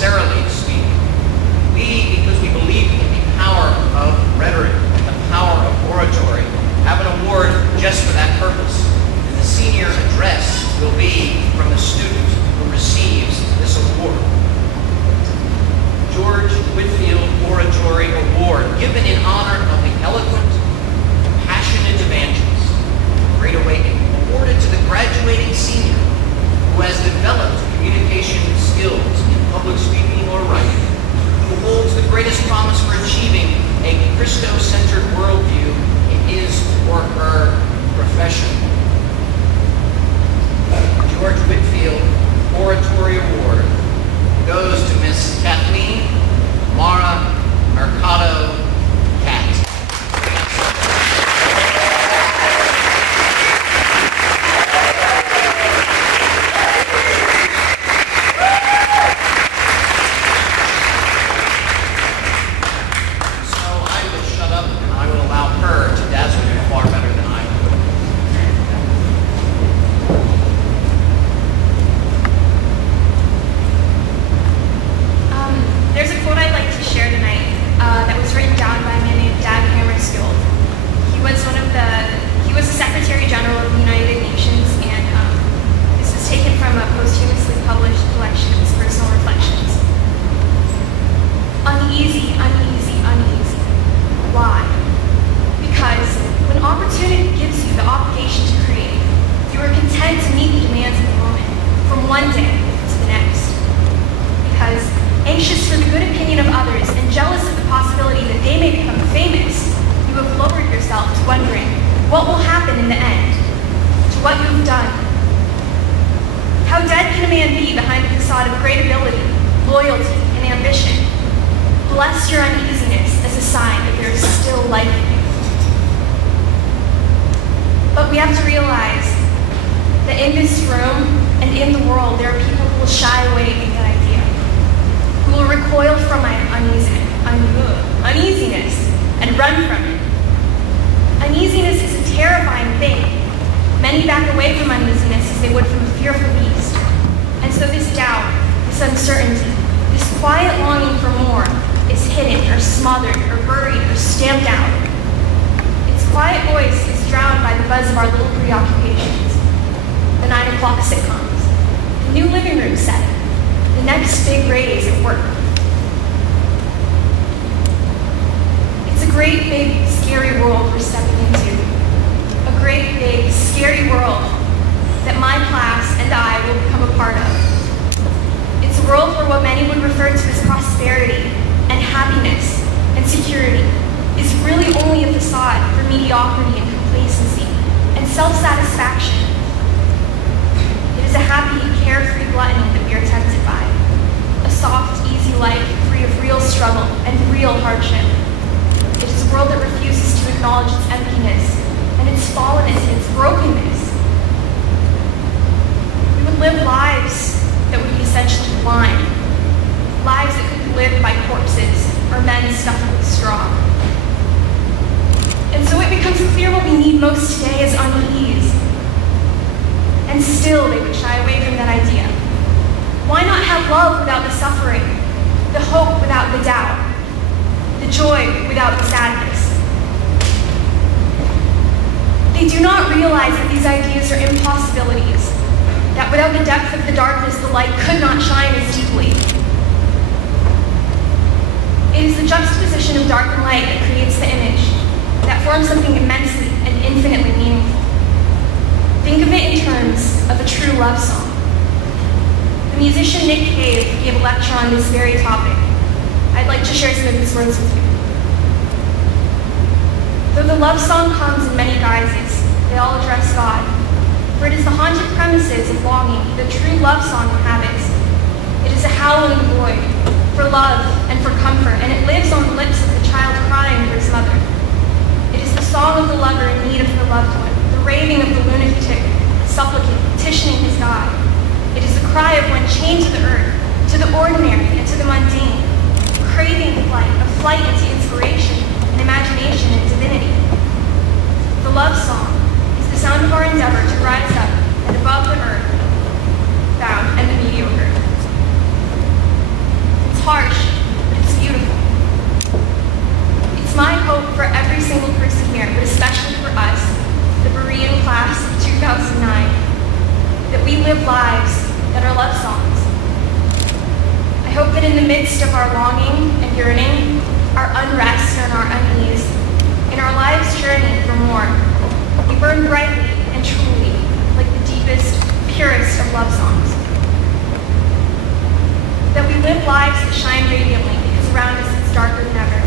unnecessarily speak. We, because we believe in the power of rhetoric and the power of oratory, have an award just for that purpose. And the senior address will be from the student who receives this award. George Whitefield Oratory Award, given in honor of the eloquent, passionate evangelist, Great Awakening, awarded to the graduating senior who has developed communication skills in public speaking or writing, who holds the greatest promise for achieving a Christo-centered worldview in his or her profession. George Whitefield Oratory Award goes to Miss Kathleen Mara Mercado Cat. So I will shut up and I will allow her to dazzle you far better than I would. There's a quote I'd like to share tonight that was written down by a man named Dag Hammarskjöld. He was the Secretary General of the United Nations, and this was taken from a posthumously published collection of his personal reflections. Uneasy, uneasy, uneasy. Why? Because when opportunity gives you the obligation to create, you are content to meet the demands of the moment, from one day to the next. Because anxious for the good opinion of others and jealous of the possibility that they may become famous, you have lowered yourself to wondering what will happen in the end, to what you have done. How dead can a man be behind a facade of great ability, loyalty, and ambition? Bless your uneasiness as a sign that there is still life in you. But we have to realize that in this room and in the world, there are people who will shy away from that idea, who will recoil from my uneasiness and run from it. Uneasiness is a terrifying thing. Many back away from uneasiness as they would from a fearful beast. And so this doubt, this uncertainty, this quiet longing for more is hidden or smothered or buried or stamped out. Its quiet voice is drowned by the buzz of our little preoccupations. The 9 o'clock sitcoms, the new living room set, the next big raise at work. It's a great, big, scary world we're stepping into. A great, big, scary world that my class and I will become a part of. It's a world where what many would refer to as prosperity and happiness and security is really only a facade for mediocrity and complacency and self-satisfaction. It is a happy, carefree gluttony that we are tempted by. A soft, easy life free of real struggle and real hardship. It is a world that refuses to acknowledge its emptiness and its fallenness and its brokenness. We would live lives that would be essentially blind, lives that could be lived by corpses or men stuffed with straw. And so it becomes clear what we need most today is unease. And still they would shy away from that idea. Why not have love without the suffering, the hope without the doubt, the joy without the sadness? They do not realize that these ideas are impossibilities, that without the depth of the darkness, the light could not shine as deeply. It is the juxtaposition of dark and light that creates the image, that forms something immensely and infinitely meaningful. Think of it in terms of a true love song. The musician Nick Cave gave a lecture on this very topic. I'd like to share some of his words with you. Though the love song comes in many guises, they all address God. For it is the haunted premises of longing the true love song inhabits. It is a howling void for love and for comfort, and it lives on the lips of the child crying for his mother. It is the song of the lover in need of her loved one, the raving of the lunatic, supplicant, petitioning his God. It is the cry of one chained to the earth, to the ordinary and to the mundane, craving flight, a flight into inspiration and imagination and divinity. The love song is the sound of our endeavor to rise up and above the earth, bound and the mediocre. single person here, but especially for us, the Bearean Class of 2009, that we live lives that are love songs. I hope that in the midst of our longing and yearning, our unrest and our unease, in our lives' journey for more, we burn brightly and truly like the deepest, purest of love songs. That we live lives that shine radiantly because around us it's darker than ever.